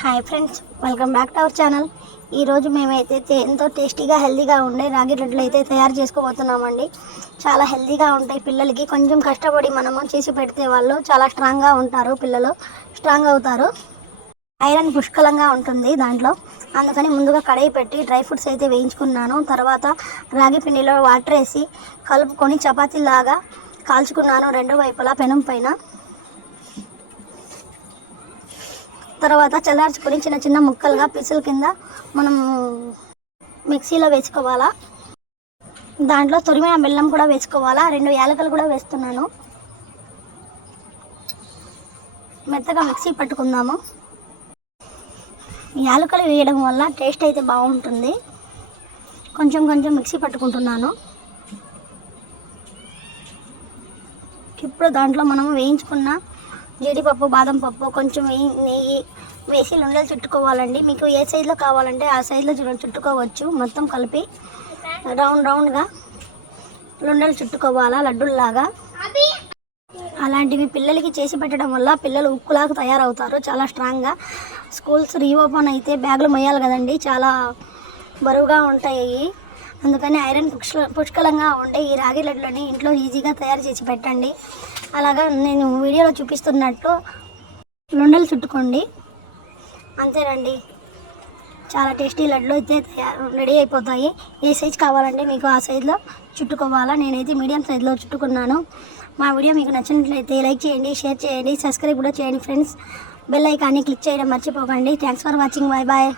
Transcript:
Hi friends, welcome back to our channel. ఈరోజు మేమైతే ఎంతో టేస్టీగా హెల్తీగా ఉండే రాగి లడ్డులు అయితే తయారు చేసుకోబోతున్నామండి. చాలా హెల్తీగా ఉంటాయి. పిల్లలకి కొంచెం కష్టపడి మనము చేసి పెడితే వాళ్ళు చాలా స్ట్రాంగ్గా ఉంటారు. పిల్లలు స్ట్రాంగ్ అవుతారు. ఐరన్ పుష్కలంగా ఉంటుంది దాంట్లో. అందుకని ముందుగా కడాయి పెట్టి డ్రై ఫ్రూట్స్ అయితే వేయించుకున్నాను. తర్వాత రాగి పిండిలో వాటర్ వేసి కలుపుకొని చపాతీలాగా కాల్చుకున్నాను రెండు వైపులా పెనం పైన. తర్వాత చల్లార్చుకొని చిన్న చిన్న ముక్కలుగా పీసుల కింద మనం మిక్సీలో వేసుకోవాలా. దాంట్లో తురిమిన బెల్లం కూడా వేసుకోవాలా. 2 యాలకులు కూడా వేస్తున్నాను. మెత్తగా మిక్సీ పట్టుకుందాము. యాలకులు వేయడం వల్ల టేస్ట్ అయితే బాగుంటుంది. కొంచెం కొంచెం మిక్సీ పట్టుకుంటున్నాను. ఇప్పుడు దాంట్లో మనం వేయించుకున్న జీడిపప్పు, బాదం పప్పు, కొంచెం నెయ్యి వేసి లుండలు చుట్టుకోవాలండి. మీకు ఏ సైజులో కావాలంటే ఆ సైజులో చుట్టుకోవచ్చు. మొత్తం కలిపి రౌండ్గా లుండలు చుట్టుకోవాలా లడ్డూల్లాగా. అలాంటివి పిల్లలకి చేసి పెట్టడం వల్ల పిల్లలు ఉక్కులాగా తయారవుతారు, చాలా స్ట్రాంగ్గా. స్కూల్స్ రీఓపెన్ అయితే బ్యాగులు మొయ్యాలి కదండి, చాలా బరువుగా ఉంటాయి. అందుకని ఐరన్ పుష్కలంగా ఉండే ఈ రాగి లడ్డులని ఇంట్లో ఈజీగా తయారు చేసి పెట్టండి. అలాగా నేను వీడియోలో చూపిస్తున్నట్టు లుండలు చుట్టుకోండి. అంతేనండి, చాలా టేస్టీ లడ్లు అయితే రెడీ అయిపోతాయి. ఏ సైజు కావాలంటే మీకు ఆ సైజులో చుట్టుకోవాలా. నేనైతే మీడియం సైజులో చుట్టుకున్నాను. మా వీడియో మీకు నచ్చినట్లయితే లైక్ చేయండి, షేర్ చేయండి, సబ్స్క్రైబ్ కూడా చేయండి ఫ్రెండ్స్. బెల్ ఐకాన్ని క్లిక్ చేయడం మర్చిపోకండి. Thanks for watching. Bye bye.